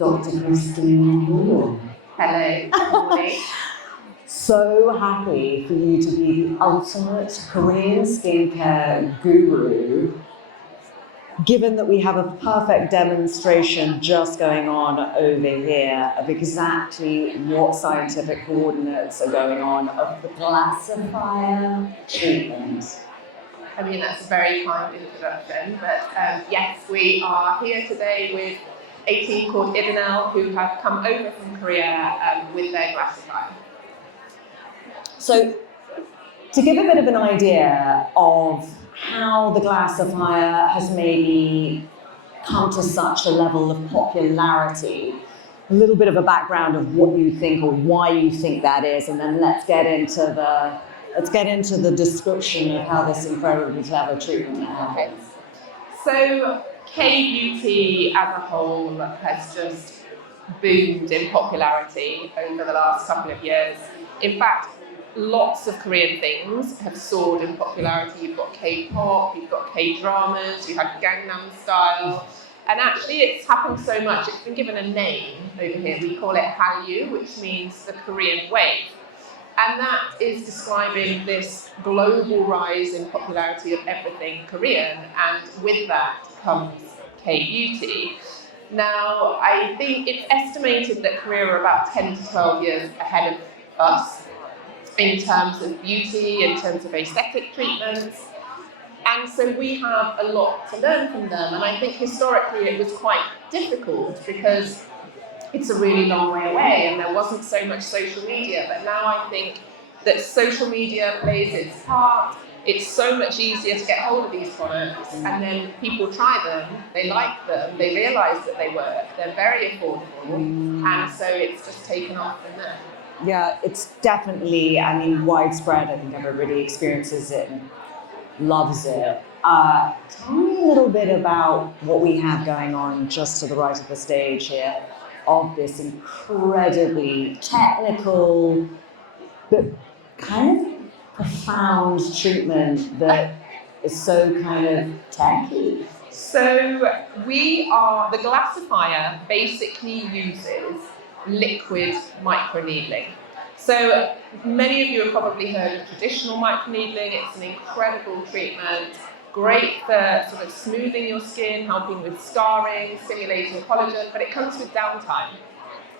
Dr. Christine Hall. Hello, good morning. So happy for you to be the ultimate Korean skincare guru, given that we have a perfect demonstration just going on over here of exactly what scientific coordinates are going on of the classifier treatment. I mean, that's a very kind introduction, but yes, we are here today with a team called Idenel who have come over from Korea with their classifier. So, to give a bit of an idea of how the classifier has maybe come to such a level of popularity, a little bit of a background of what you think or why you think that is, and then let's get into the description of how this incredibly clever treatment happens. So K-beauty as a whole has just boomed in popularity over the last couple of years. In fact, lots of Korean things have soared in popularity. You've got K-pop, you've got K-dramas, you have Gangnam Style, and actually it's happened so much, it's been given a name over here. We call it Hallyu, which means the Korean wave. And that is describing this global rise in popularity of everything Korean, and with that comes K-beauty. Now, I think it's estimated that Korea are about 10 to 12 years ahead of us in terms of beauty, in terms of aesthetic treatments. And so we have a lot to learn from them. And I think historically it was quite difficult because it's a really long way away and there wasn't so much social media. But now I think that social media plays its part. It's so much easier to get hold of these products, and then people try them, they like them, they realise that they work, they're very affordable, and so it's just taken off from there. Yeah, it's definitely, widespread. I think everybody experiences it and loves it. Tell me a little bit about what we have going on just to the right of the stage here of this incredibly technical, but kind of profound treatment that is so kind of techy. So the glassifier basically uses liquid microneedling. So many of you have probably heard of traditional microneedling. It's an incredible treatment, great for sort of smoothing your skin, helping with scarring, stimulating collagen, but it comes with downtime.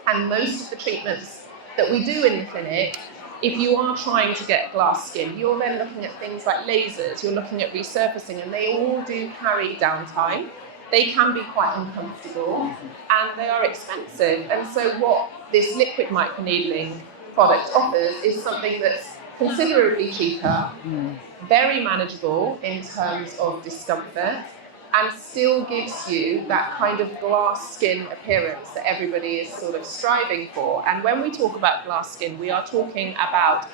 And most of the treatments that we do in the clinic, if you are trying to get glass skin, you're then looking at things like lasers, you're looking at resurfacing, and they all do carry downtime. They can be quite uncomfortable and they are expensive. And so what this liquid microneedling product offers is something that's considerably cheaper, very manageable in terms of discomfort, and still gives you that kind of glass skin appearance that everybody is sort of striving for. And when we talk about glass skin, we are talking about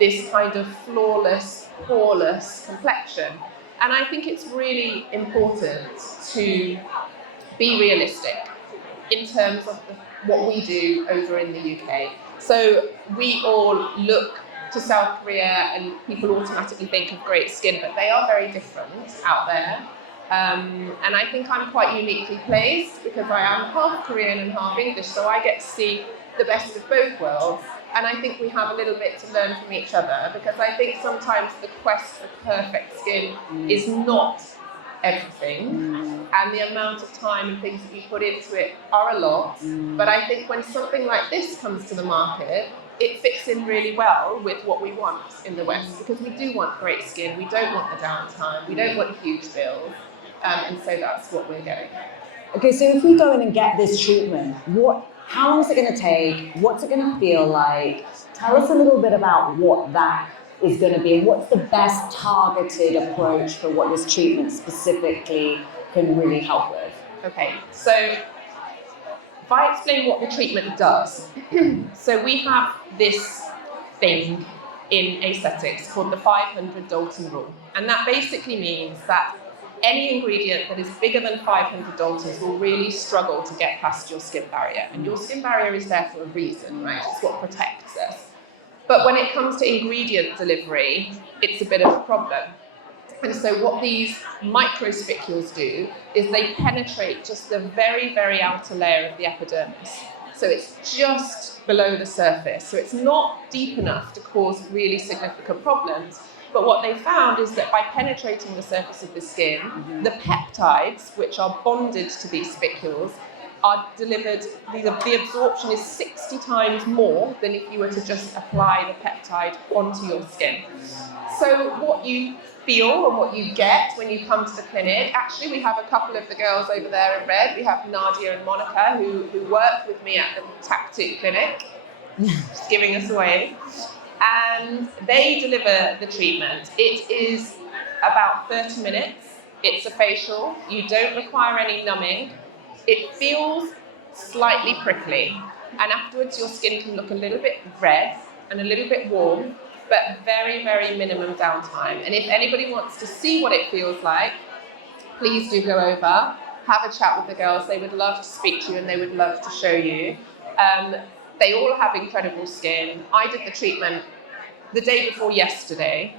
this kind of flawless, poreless complexion. And I think it's really important to be realistic in terms of what we do over in the UK. So we all look to South Korea and people automatically think of great skin, but they are very different out there. And I think I'm quite uniquely placed because I am half Korean and half English, so I get to see the best of both worlds. And I think we have a little bit to learn from each other, because I think sometimes the quest for perfect skin is not everything, and the amount of time and things that you put into it are a lot. But I think when something like this comes to the market, it fits in really well with what we want in the West, because we do want great skin, we don't want the downtime, we don't want huge bills. And so that's what we're getting. Okay, so if we go in and get this treatment, how long is it going to take? What's it going to feel like? Tell us a little bit about what that is going to be, and what's the best targeted approach for what this treatment specifically can really help with. Okay, so if I explain what the treatment does, so we have this thing in aesthetics called the 500 Dalton rule, and that basically means that any ingredient that is bigger than 500 Daltons will really struggle to get past your skin barrier. And your skin barrier is there for a reason, right? It's what protects us. But when it comes to ingredient delivery, it's a bit of a problem. And so what these microspicules do is they penetrate just the very, very outer layer of the epidermis. So it's just below the surface. So it's not deep enough to cause really significant problems. But what they found is that by penetrating the surface of the skin, the peptides, which are bonded to these spicules, are delivered, the absorption is 60 times more than if you were to just apply the peptide onto your skin. So what you feel and what you get when you come to the clinic, actually we have a couple of the girls over there in red. We have Nadia and Monica who work with me at the Taktouk Clinic, just giving us away. And they deliver the treatment. It is about 30 minutes. It's a facial. You don't require any numbing. It feels slightly prickly. And afterwards your skin can look a little bit red and a little bit warm, but very, very minimum downtime. And if anybody wants to see what it feels like, please do go over, have a chat with the girls. They would love to speak to you and they would love to show you. They all have incredible skin. I did the treatment the day before yesterday,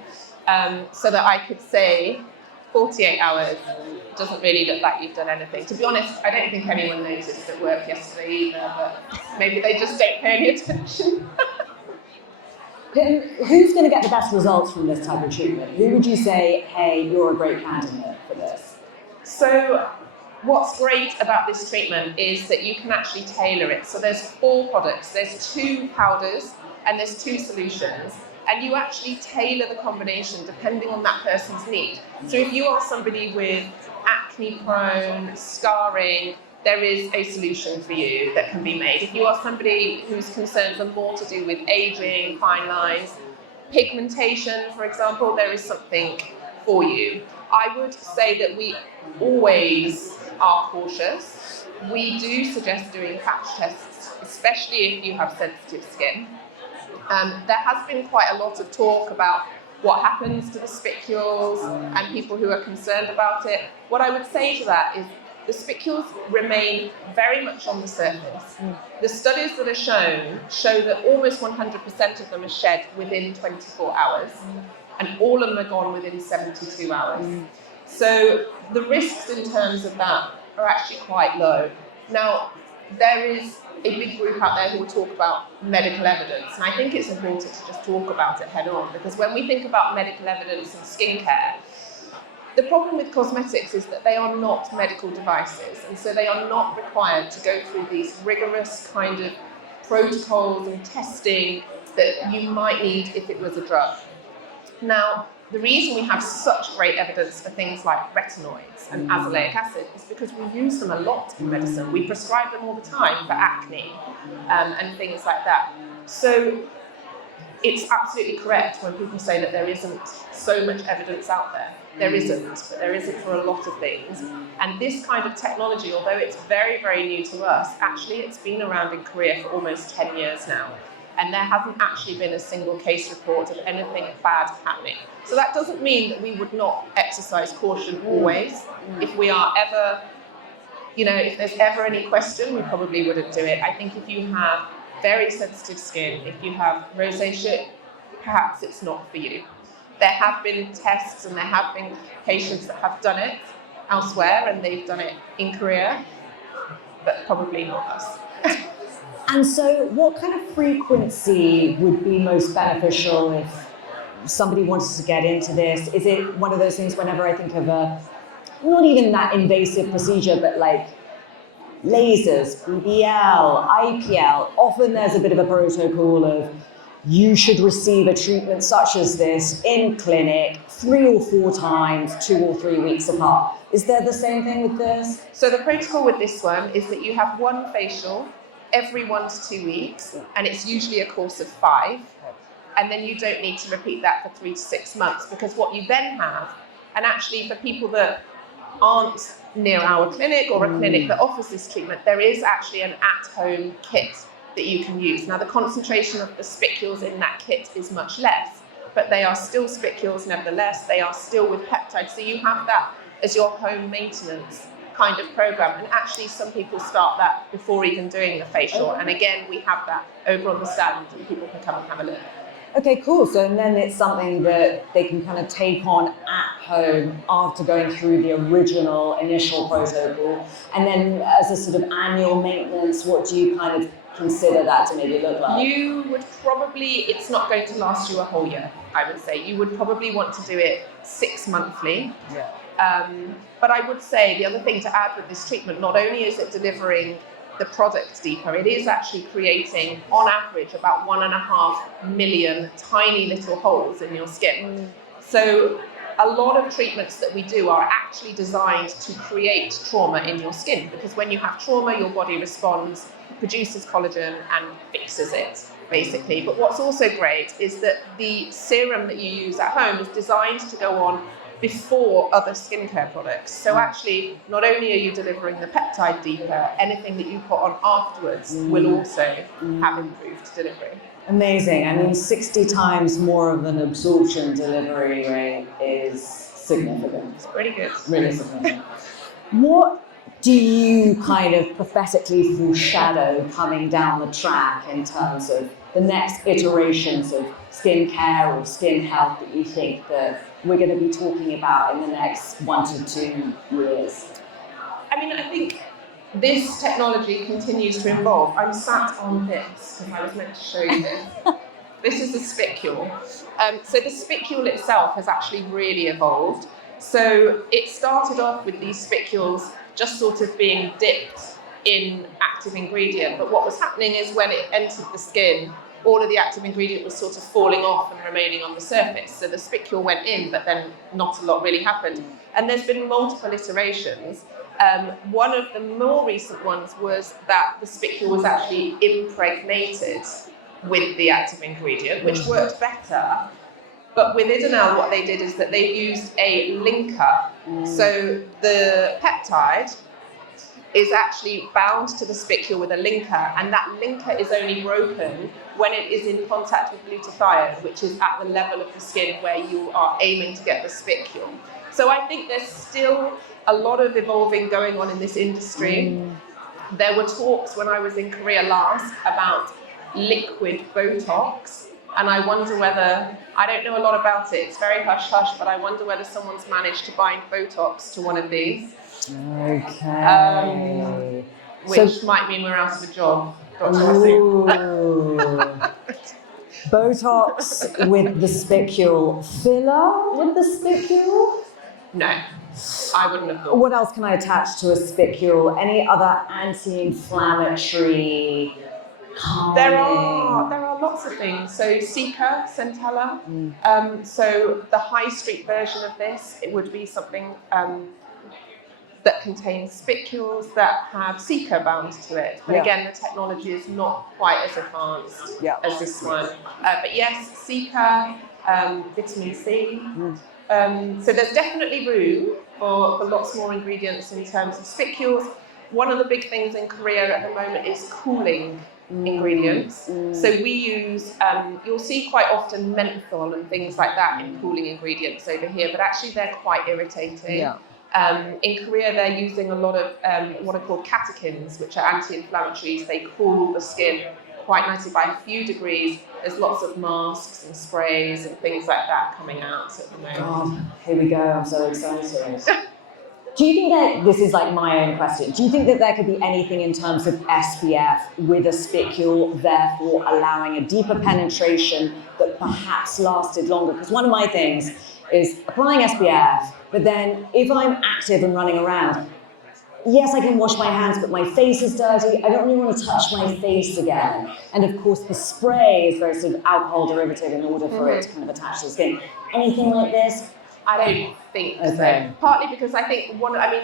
so that I could say 48 hours doesn't really look like you've done anything. To be honest, I don't think anyone noticed at work yesterday either, but maybe they just don't pay any attention. Who's going to get the best results from this type of treatment? Who would you say, hey, you're a great candidate for this? So what's great about this treatment is that you can actually tailor it. So there's 4 products, there's 2 powders and there's 2 solutions. And you actually tailor the combination depending on that person's need. So if you are somebody with acne prone, scarring, there is a solution for you that can be made. If you are somebody whose concerns are more to do with aging, fine lines, pigmentation, for example, there is something for you. I would say that we always are cautious. We do suggest doing patch tests, especially if you have sensitive skin. There has been quite a lot of talk about what happens to the spicules and people who are concerned about it. What I would say to that is the spicules remain very much on the surface. The studies that are show that almost 100% of them are shed within 24 hours, and all of them are gone within 72 hours. So the risks in terms of that are actually quite low. Now, there is a big group out there who will talk about medical evidence, and I think it's important to just talk about it head on, because when we think about medical evidence and skincare, the problem with cosmetics is that they are not medical devices, and so they are not required to go through these rigorous kind of protocols and testing that you might need if it was a drug. Now, the reason we have such great evidence for things like retinoids and azelaic acid is because we use them a lot in medicine. We prescribe them all the time for acne and things like that. So it's absolutely correct when people say that there isn't so much evidence out there. There isn't, but there isn't for a lot of things. And this kind of technology, although it's very, very new to us, actually it's been around in Korea for almost 10 years now. And there hasn't actually been a single case report of anything bad happening. So that doesn't mean that we would not exercise caution always. If we are ever, if there's ever any question, we probably wouldn't do it. I think if you have very sensitive skin, if you have rosacea, perhaps it's not for you. There have been tests and there have been patients that have done it elsewhere and they've done it in Korea, but probably not us. And so what kind of frequency would be most beneficial if somebody wanted to get into this? Is it one of those things whenever I think of not even that invasive procedure, but like lasers, BBL, IPL, often there's a bit of a protocol of you should receive a treatment such as this in clinic 3 or 4 times, 2 or 3 weeks apart. Is there the same thing with this? So the protocol with this one is that you have one facial every 1 to 2 weeks, and it's usually a course of 5. And then you don't need to repeat that for 3 to 6 months, because what you then have, and actually for people that aren't near our clinic or a clinic that offers this treatment, there is actually an at-home kit that you can use. Now the concentration of the spicules in that kit is much less, but they are still spicules nevertheless, they are still with peptides, so you have that as your home maintenance kind of program. And actually some people start that before even doing the facial, and again we have that over on the stand and people can come and have a look. Okay, cool. So and then it's something that they can kind of take on at home after going through the original initial protocol. And then as a sort of annual maintenance, what do you kind of consider that to maybe look like? You would probably, it's not going to last you a whole year, I would say. You would probably want to do it 6 monthly. Yeah. But I would say the other thing to add with this treatment, not only is it delivering the product deeper, it is actually creating, on average, about 1.5 million tiny little holes in your skin. So a lot of treatments that we do are actually designed to create trauma in your skin, because when you have trauma, your body responds, produces collagen and fixes it, basically. But what's also great is that the serum that you use at home is designed to go on before other skincare products. So actually, not only are you delivering the peptide deeper, anything that you put on afterwards will also have improved delivery. Amazing. I mean, 60 times more of an absorption delivery rate is significant. It's pretty good. Really significant. What do you kind of prophetically foreshadow coming down the track in terms of the next iterations of skincare or skin health that you think that we're going to be talking about in the next 1 to 2 years? I mean, I think this technology continues to evolve. I'm sat on this because I was meant to show you this. This is a spicule. So the spicule itself has actually really evolved. So it started off with these spicules just sort of being dipped in active ingredient. But what was happening is when it entered the skin, all of the active ingredient was sort of falling off and remaining on the surface. So the spicule went in, but then not a lot really happened. And there's been multiple iterations. One of the more recent ones was that the spicule was actually impregnated with the active ingredient, which worked better. But with Idenel, what they did is that they used a linker. So the peptide is actually bound to the spicule with a linker, and that linker is only broken when it is in contact with glutathione, which is at the level of the skin where you are aiming to get the spicule. So I think there's still a lot of evolving going on in this industry. There were talks when I was in Korea last about liquid Botox, and I wonder whether, I don't know a lot about it, it's very hush-hush, but I wonder whether someone's managed to bind Botox to one of these. Okay. Which might mean we're out of a job. Botox with the spicule. Filler with the spicule? No, I wouldn't have thought. What else can I attach to a spicule? Any other anti-inflammatory? There are lots of things. So Cica, Centella. So the high street version of this, it would be something that contains spicules that have Cica bound to it. But again, the technology is not quite as advanced as this one. But yes, Cica, vitamin C. So there's definitely room for lots more ingredients in terms of spicules. One of the big things in Korea at the moment is cooling ingredients. So we use, you'll see quite often menthol and things like that in cooling ingredients over here, but actually they're quite irritating. In Korea, they're using a lot of what are called catechins, which are anti-inflammatories. They cool the skin quite nicely by a few degrees. There's lots of masks and sprays and things like that coming out at the moment. God, here we go, I'm so excited. Do you think that, this is like my own question, do you think that there could be anything in terms of SPF with a spicule, therefore allowing a deeper penetration that perhaps lasted longer? Because one of my things is applying SPF, but then if I'm active and running around, yes, I can wash my hands, but my face is dirty. I don't really want to touch my face again. And of course, the spray is very sort of alcohol derivative in order for it to kind of attach to the skin. Anything like this? I don't think so. Partly because I think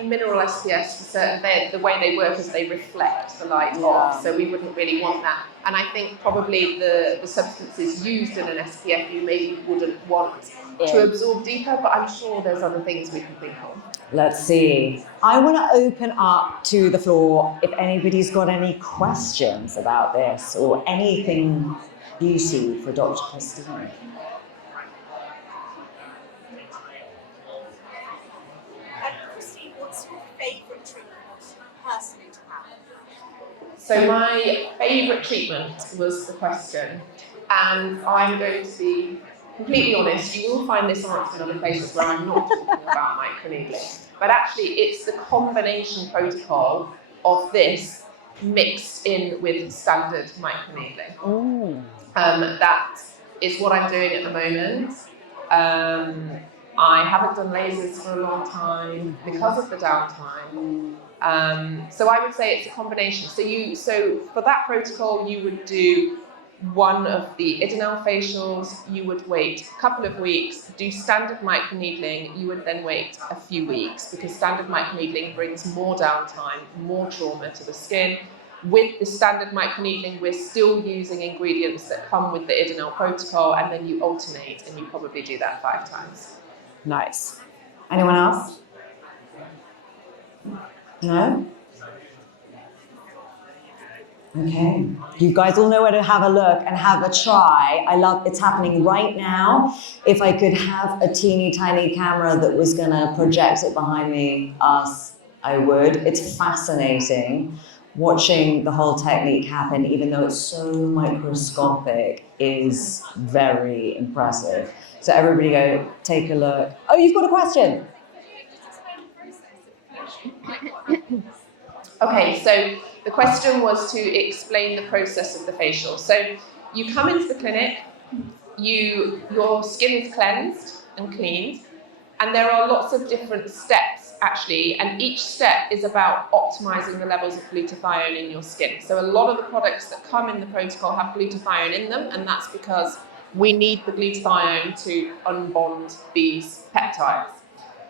mineral SPFs, for certain, the way they work is they reflect the light off, so we wouldn't really want that. And I think probably the substances used in an SPF you maybe wouldn't want to absorb deeper, but I'm sure there's other things we can think of. Let's see. I want to open up to the floor if anybody's got any questions about this or anything beauty for Dr. Christine. What's your favourite treatment personally to have? So my favourite treatment was the question. And I'm going to be completely honest, you will find this answer in other places where I'm not talking about microneedling. But actually, it's the combination protocol of this mixed in with standard microneedling. That is what I'm doing at the moment. I haven't done lasers for a long time because of the downtime. So I would say it's a combination. So for that protocol, you would do one of the Idenel facials, you would wait a couple of weeks, do standard microneedling, you would then wait a few weeks because standard microneedling brings more downtime, more trauma to the skin. With the standard microneedling, we're still using ingredients that come with the Idenel protocol, and then you alternate, and you probably do that 5 times. Nice. Anyone else? No? Okay. You guys all know where to have a look and have a try. I love it's happening right now. If I could have a teeny tiny camera that was gonna project it behind me, I would. It's fascinating. Watching the whole technique happen, even though it's so microscopic, is very impressive. So everybody go, take a look. Oh, you've got a question. Okay, so the question was to explain the process of the facial. So you come into the clinic, your skin is cleansed and cleaned, and there are lots of different steps actually, and each step is about optimizing the levels of glutathione in your skin. So a lot of the products that come in the protocol have glutathione in them, and that's because we need the glutathione to unbond these peptides.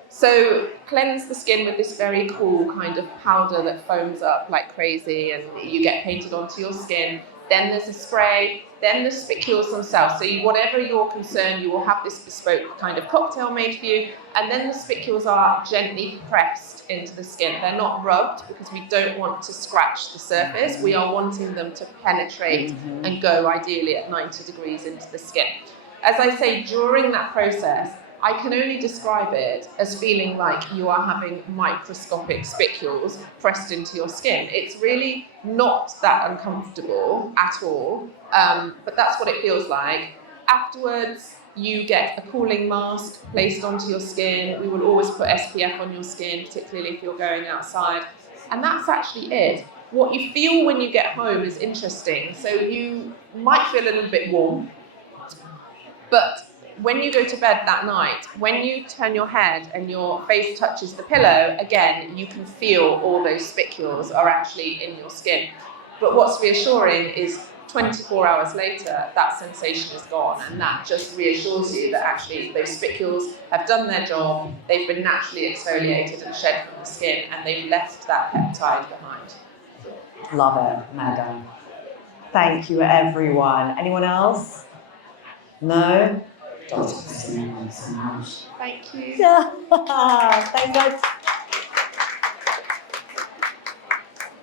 So cleanse the skin with this very cool kind of powder that foams up like crazy and you get painted onto your skin. Then there's a spray, then the spicules themselves. So whatever your concern, you will have this bespoke kind of cocktail made for you. And then the spicules are gently pressed into the skin. They're not rubbed because we don't want to scratch the surface. We are wanting them to penetrate and go ideally at 90 degrees into the skin. As I say, during that process, I can only describe it as feeling like you are having microscopic spicules pressed into your skin. It's really not that uncomfortable at all, but that's what it feels like. Afterwards, you get a cooling mask placed onto your skin. We will always put SPF on your skin, particularly if you're going outside. And that's actually it. What you feel when you get home is interesting. So you might feel a little bit warm, but when you go to bed that night, when you turn your head and your face touches the pillow, again, you can feel all those spicules are actually in your skin. But what's reassuring is 24 hours later, that sensation is gone, and that just reassures you that actually those spicules have done their job, they've been naturally exfoliated and shed from the skin, and they've left that peptide behind. Love it, Megan. Thank you, everyone. Anyone else? No? Thank you. Yeah. Thanks, guys.